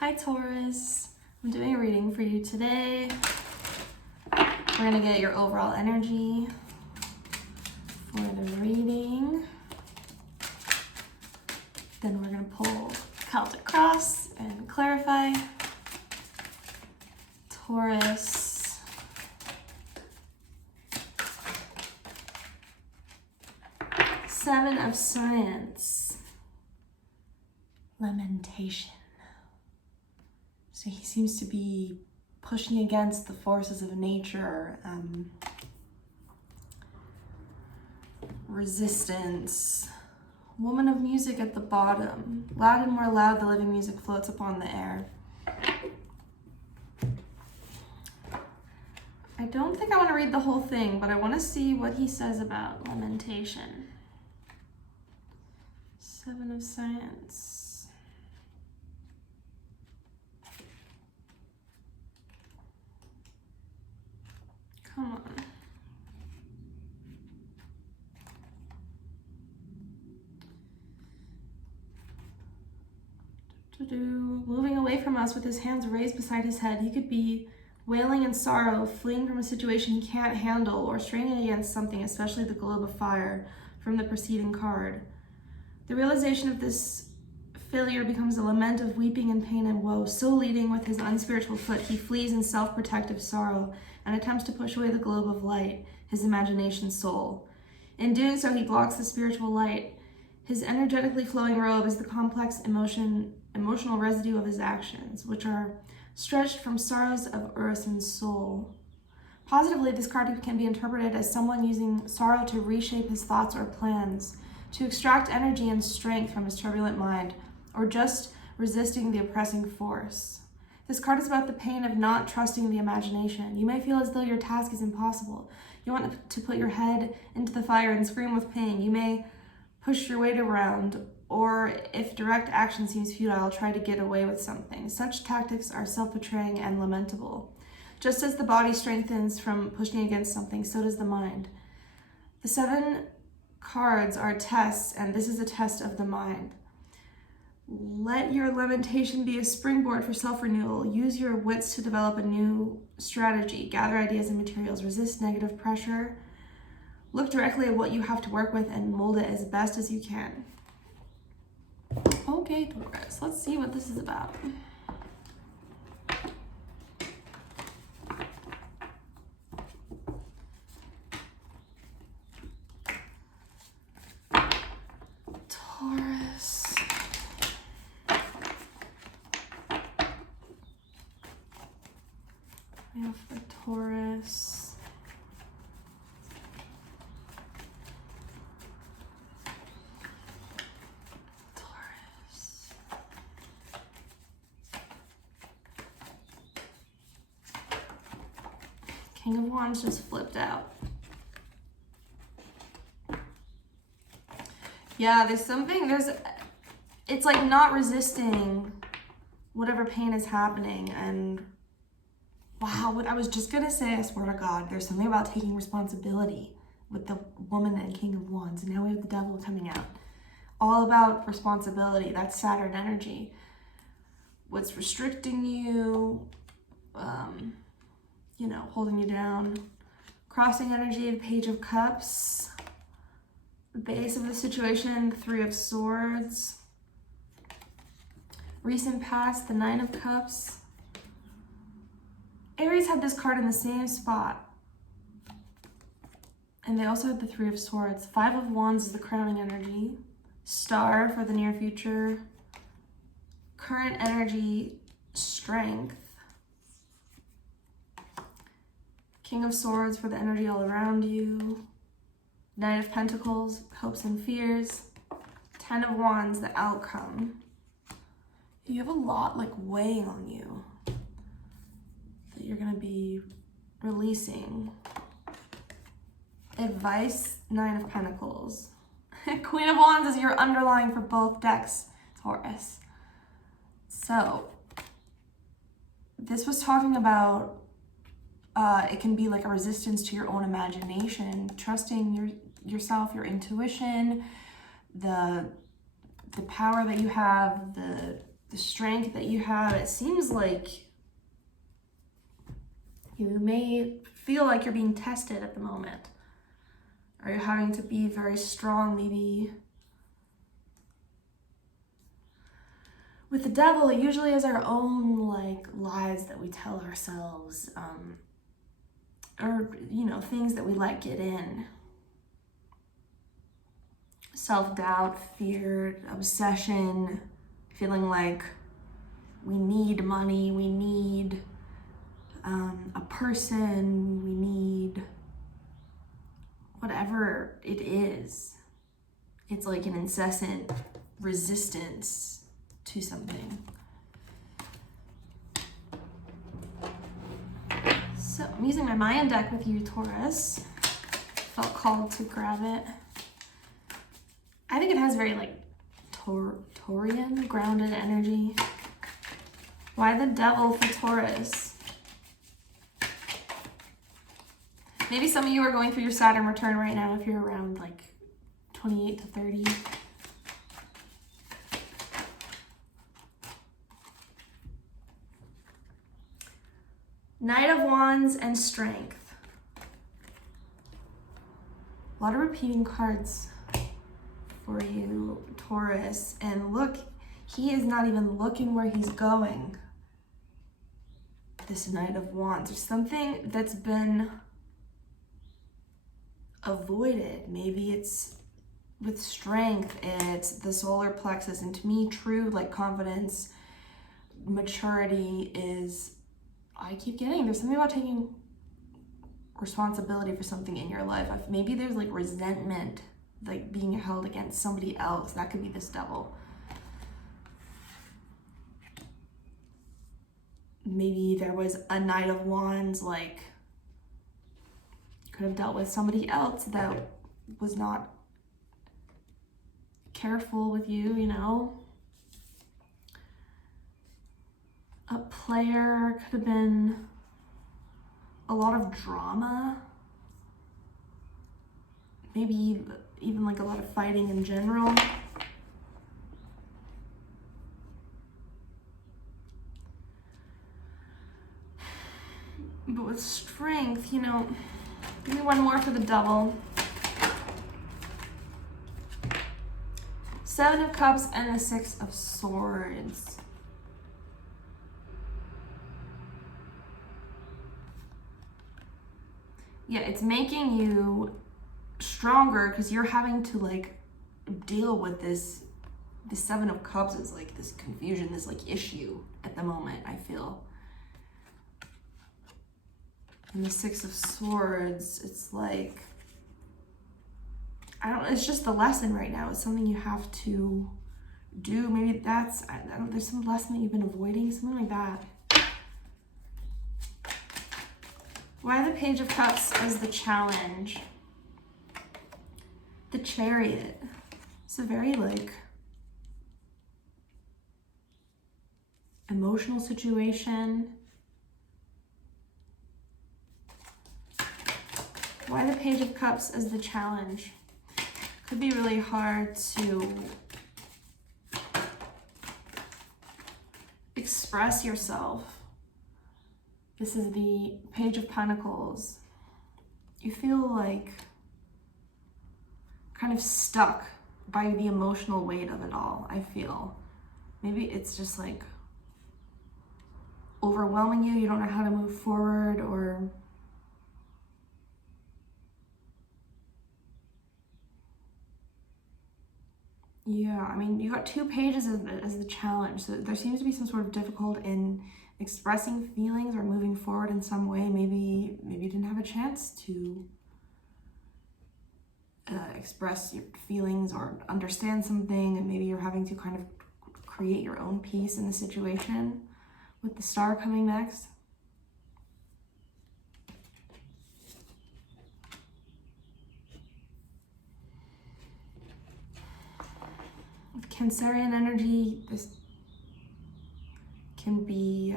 Hi Taurus, I'm doing a reading for you today. We're gonna get your overall energy for the reading. Then we're gonna pull Celtic Cross and clarify. Taurus. Seven of Science. Lamentation. So he seems to be pushing against the forces of nature, resistance. Woman of music at the bottom. Loud and more loud, the living music floats upon the air. I don't think I want to read the whole thing, but I want to see what he says about lamentation. Seven of Science. Come on. Moving away from us with his hands raised beside his head, he could be wailing in sorrow, fleeing from a situation he can't handle, or straining against something, especially the globe of fire from the preceding card. The realization of this failure becomes a lament of weeping and pain and woe. So leading with his unspiritual foot, he flees in self-protective sorrow and attempts to push away the globe of light, his imagination soul. In doing so, he blocks the spiritual light. His energetically flowing robe is the complex emotional residue of his actions, which are stretched from sorrows of earth and soul. Positively, this card can be interpreted as someone using sorrow to reshape his thoughts or plans, to extract energy and strength from his turbulent mind, or just resisting the oppressing force. This card is about the pain of not trusting the imagination. You may feel as though your task is impossible. You want to put your head into the fire and scream with pain. You may push your weight around, or if direct action seems futile, try to get away with something. Such tactics are self-betraying and lamentable. Just as the body strengthens from pushing against something, so does the mind. The 7 cards are tests, and this is a test of the mind. Let your lamentation be a springboard for self-renewal. Use your wits to develop a new strategy. Gather ideas and materials. Resist negative pressure. Look directly at what you have to work with and mold it as best as you can. Okay, Taurus, let's see what this is about. Taurus. We have for Taurus. Taurus. King of Wands just flipped out. Yeah, it's like not resisting whatever pain is happening. And wow, what I was just gonna say, I swear to God, there's something about taking responsibility with the woman and King of Wands. And now we have the Devil coming out. All about responsibility. That's Saturn energy. What's restricting you, holding you down. Crossing energy, the Page of Cups. Base of the situation, 3 of Swords. Recent past, the 9 of Cups. Aries had this card in the same spot. And they also had the 3 of Swords. 5 of Wands is the crowning energy. Star for the near future. Current energy, strength. King of Swords for the energy all around you. Knight of Pentacles, hopes and fears. 10 of Wands, the outcome. You have a lot weighing on you that you're gonna be releasing. Advice, 9 of Pentacles. Queen of Wands is your underlying for both decks, Taurus. So, this was talking about it can be like a resistance to your own imagination, trusting yourself, your intuition, the power that you have, the the strength that you have, it seems like you may feel like you're being tested at the moment. Or you're having to be very strong, maybe. With the devil, it usually is our own like lies that we tell ourselves, or things that we let get in. Self-doubt, fear, obsession, feeling like we need money, we need a person, we need whatever it is. It's like an incessant resistance to something. So I'm using my Mayan deck with you, Taurus. Felt called to grab it. I think it has very like Taurian, grounded energy. Why the devil for Taurus? Maybe some of you are going through your Saturn return right now if you're around like 28 to 30. Knight of Wands and Strength. A lot of repeating cards for you, Taurus. And look, he is not even looking where he's going. This Knight of Wands. There's something that's been avoided. Maybe it's with strength, it's the solar plexus. And to me, true like confidence, maturity is, I keep getting, there's something about taking responsibility for something in your life. Maybe there's like resentment, like being held against somebody else. That could be this devil. Maybe there was a Knight of Wands, like could have dealt with somebody else that was not careful with you, A player, could have been a lot of drama. Maybe even like a lot of fighting in general. But with strength, give me one more for the devil. Seven of Cups and the Six of Swords. Yeah, it's making you stronger because you're having to like deal with this. The Seven of Cups is like this confusion, this like issue at the moment, I feel. And the Six of Swords, it's like, it's just the lesson right now. It's something you have to do. Maybe that's, there's some lesson that you've been avoiding, something like that. Why the Page of Cups as the challenge? The Chariot. It's a very like emotional situation. Why the Page of Cups as the challenge? Could be really hard to express yourself. This is the Page of Pentacles. You feel like kind of stuck by the emotional weight of it all, I feel. Maybe it's just like overwhelming you. You don't know how to move forward, or yeah, you got two pages as the challenge. So there seems to be some sort of difficulty in expressing feelings or moving forward in some way. Maybe you didn't have a chance to express your feelings or understand something, and maybe you're having to kind of create your own peace in the situation with the Star coming next. With Cancerian energy, this can be,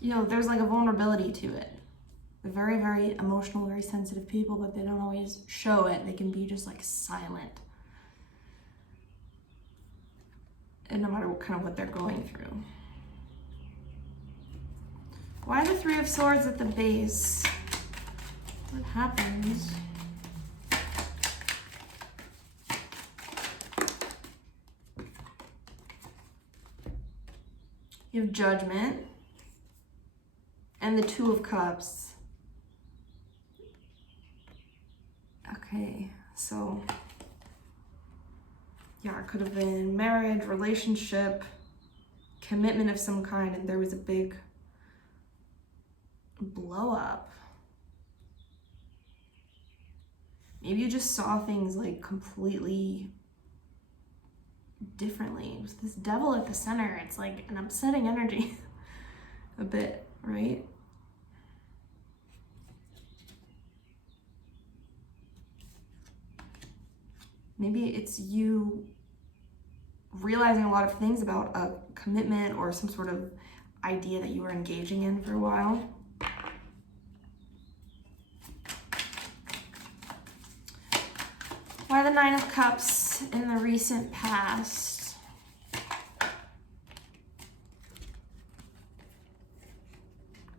there's like a vulnerability to it. They're very, very emotional, very sensitive people, but they don't always show it. They can be just like silent. and no matter what kind of what they're going through. Why the Three of Swords at the base? What happens? You have Judgment and the Two of Cups. Okay, so yeah, it could have been marriage, relationship, commitment of some kind, and there was a big blow up. Maybe you just saw things like completely differently. With this Devil at the center, it's like an upsetting energy a bit, right? Maybe it's you realizing a lot of things about a commitment or some sort of idea that you were engaging in for a while. Why the Nine of Cups in the recent past?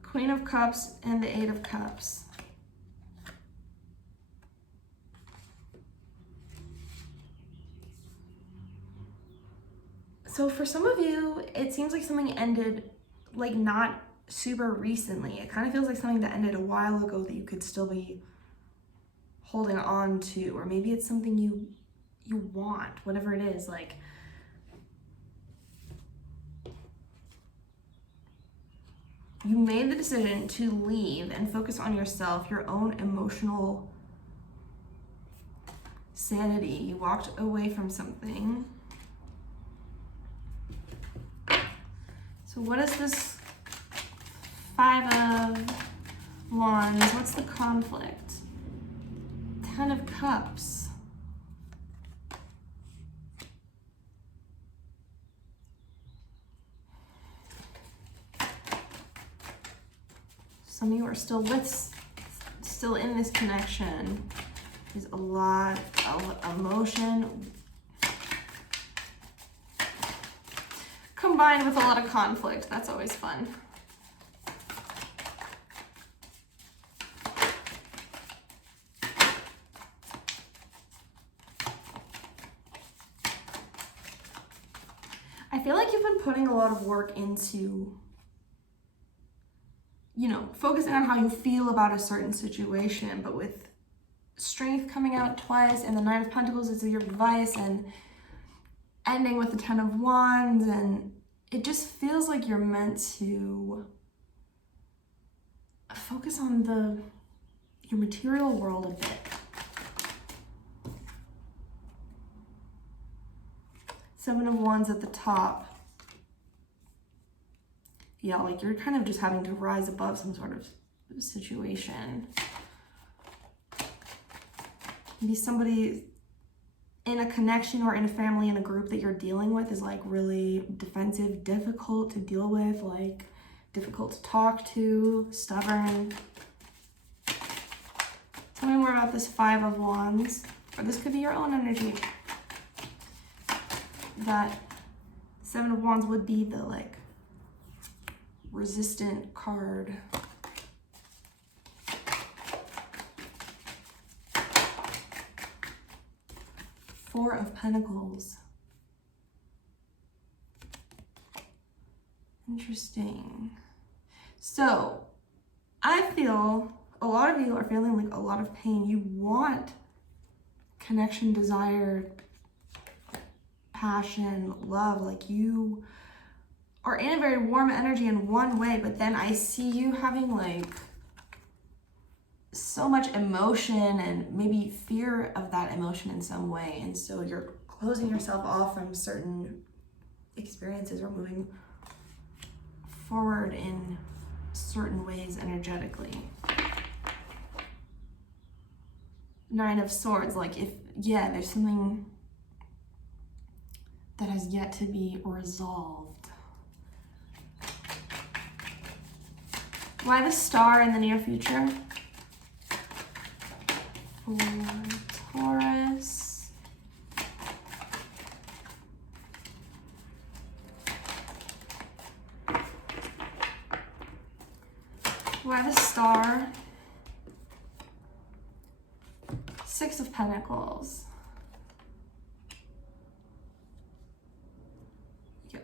Queen of Cups and the Eight of Cups. So for some of you, it seems like something ended like not super recently. It kind of feels like something that ended a while ago that you could still be holding on to, or maybe it's something you want, whatever it is. Like, you made the decision to leave and focus on yourself, your own emotional sanity. You walked away from something. So what is this Five of Wands? What's the conflict? Ten of Cups. Some of you are still in this connection. There's a lot of emotion combined with a lot of conflict. That's always fun. I feel like you've been putting a lot of work into, you know, focusing on how you feel about a certain situation, but with Strength coming out twice and the Nine of Pentacles is your advice, and ending with the Ten of Wands, and it just feels like you're meant to focus on your material world a bit. Seven of Wands at the top. Yeah, like you're kind of just having to rise above some sort of situation. Maybe somebody in a connection or in a family, in a group that you're dealing with is like really defensive, difficult to deal with, like difficult to talk to, stubborn. Tell me more about this Five of Wands, or this could be your own energy. That Seven of Wands would be the like resistant card. Four of Pentacles. Interesting. So I feel a lot of you are feeling like a lot of pain. You want connection, desire, passion, love. Like you are in a very warm energy in one way, but then I see you having like so much emotion and maybe fear of that emotion in some way, and so you're closing yourself off from certain experiences or moving forward in certain ways energetically. Nine of Swords, like if, yeah, there's something that has yet to be resolved. Why the Star in the near future? For Taurus. Why the Star? Six of Pentacles.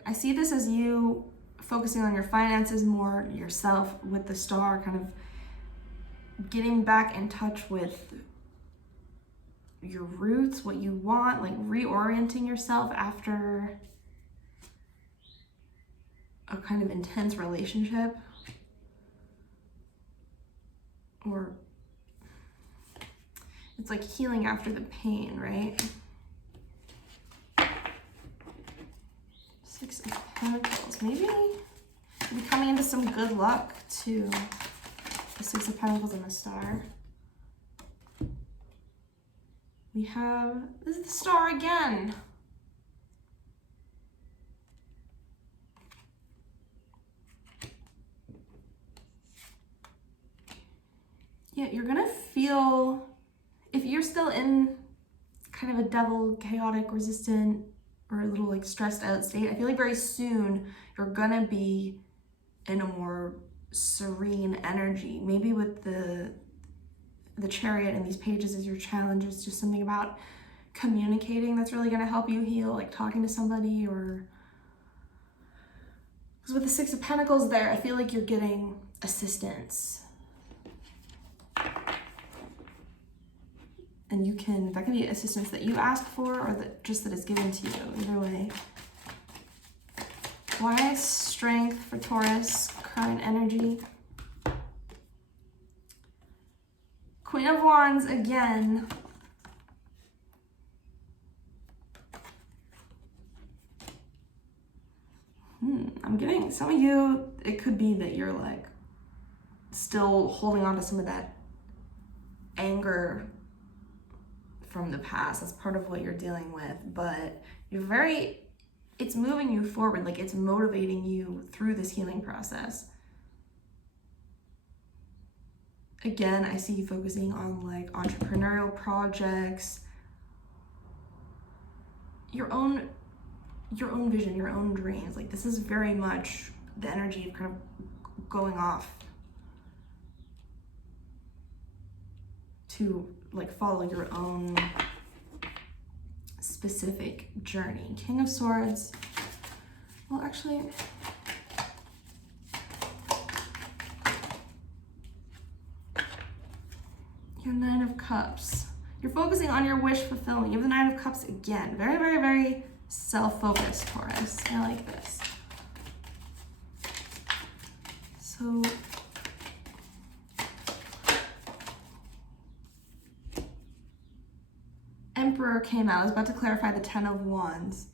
I see this as you focusing on your finances more, yourself, with the Star, kind of getting back in touch with your roots, what you want, like reorienting yourself after a kind of intense relationship, or it's like healing after the pain, right? Six of Pentacles. Maybe you're coming into some good luck too. The Six of Pentacles and the Star. We have, this is the Star again. Yeah, you're gonna feel, if you're still in kind of a devil, chaotic, resistant, or a little like stressed out state, I feel like very soon you're gonna be in a more serene energy. Maybe with the Chariot and these pages as your challenge is just something about communicating that's really gonna help you heal, like talking to somebody, or because with the Six of Pentacles there, I feel like you're getting assistance. And you can, that can be assistance that you ask for or that just that is given to you, either way. Why Strength for Taurus, current energy? Queen of Wands again. I'm getting, some of you, it could be that you're like still holding on to some of that anger from the past. That's part of what you're dealing with, but you're very, it's moving you forward, like it's motivating you through this healing process. Again, I see you focusing on like entrepreneurial projects, your own vision, your own dreams. Like this is very much the energy of kind of going off to like follow your own specific journey. King of Swords. Well, actually, your Nine of Cups. You're focusing on your wish fulfilling. You have the Nine of Cups again. Very, very, very self-focused, Taurus. I like this. So, Emperor came out. I was about to clarify the Ten of Wands.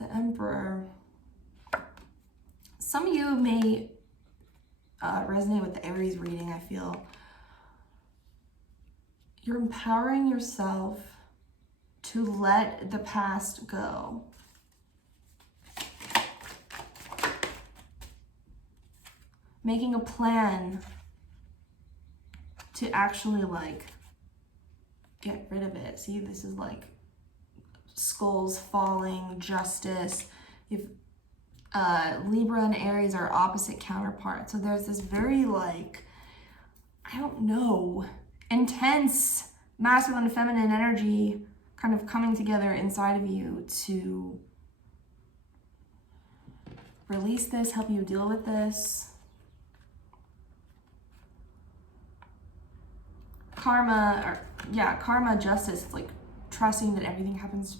The Emperor. Some of you may resonate with the Aries reading, I feel. You're empowering yourself to let the past go. Making a plan to actually like get rid of it. See, this is like skulls falling, justice. If Libra and Aries are opposite counterparts, so there's this very like, I don't know, intense masculine and feminine energy kind of coming together inside of you to release this, help you deal with this. Karma, justice, it's like trusting that everything happens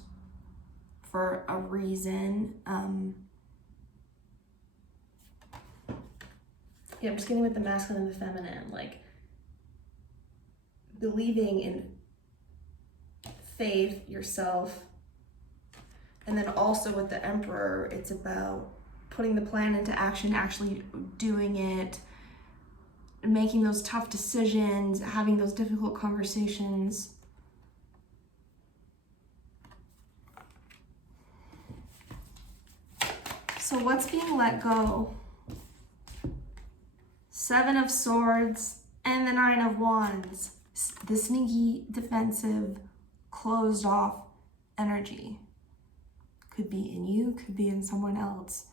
for a reason. Yeah, I'm just getting with the masculine and the feminine, like believing in faith, yourself. And then also with the Emperor, it's about putting the plan into action, actually doing it, making those tough decisions, having those difficult conversations. So what's being let go? Seven of Swords and the Nine of Wands. The sneaky, defensive, closed off energy. Could be in you, could be in someone else.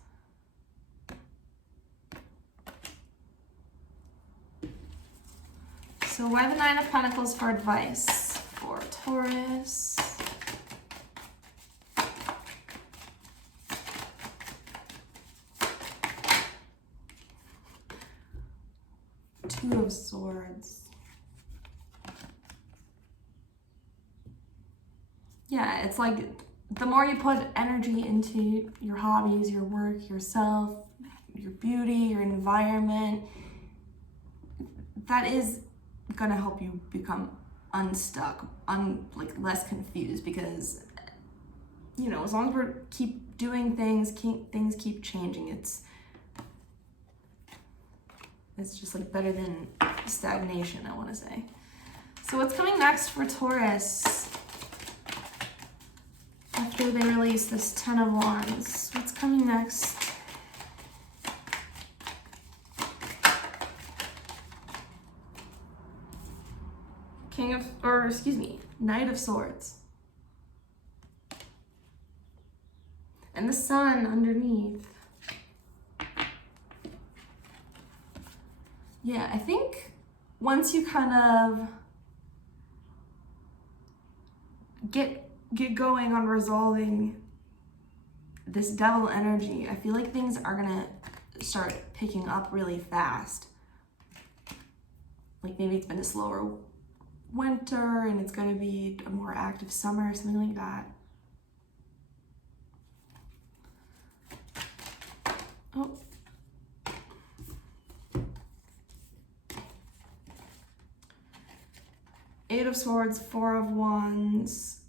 So why the Nine of Pentacles for advice for Taurus? Two of Swords. Yeah, it's like the more you put energy into your hobbies, your work, yourself, your beauty, your environment, that is gonna help you become unstuck, like less confused, because you know, as long as we keep doing things, things keep changing. It's just like better than stagnation, I want to say. So what's coming next for Taurus after they release this Ten of Wands? What's coming next? Knight of Swords. And the Sun underneath. Yeah, I think once you kind of get going on resolving this devil energy, I feel like things are gonna start picking up really fast. Like maybe it's been a slower winter and it's gonna be a more active summer, something like that. Oh. Eight of Swords, Four of Wands,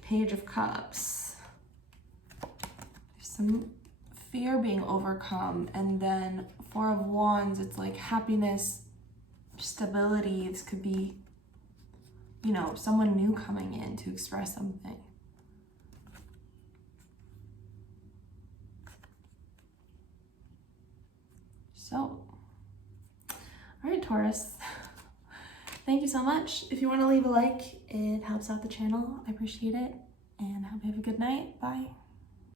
Page of Cups. There's some fear being overcome, and then Four of Wands, it's like happiness, stability. This could be, you know, someone new coming in to express something. So, all right, Taurus. Thank you so much. If you want to leave a like, it helps out the channel. I appreciate it. And I hope you have a good night. Bye.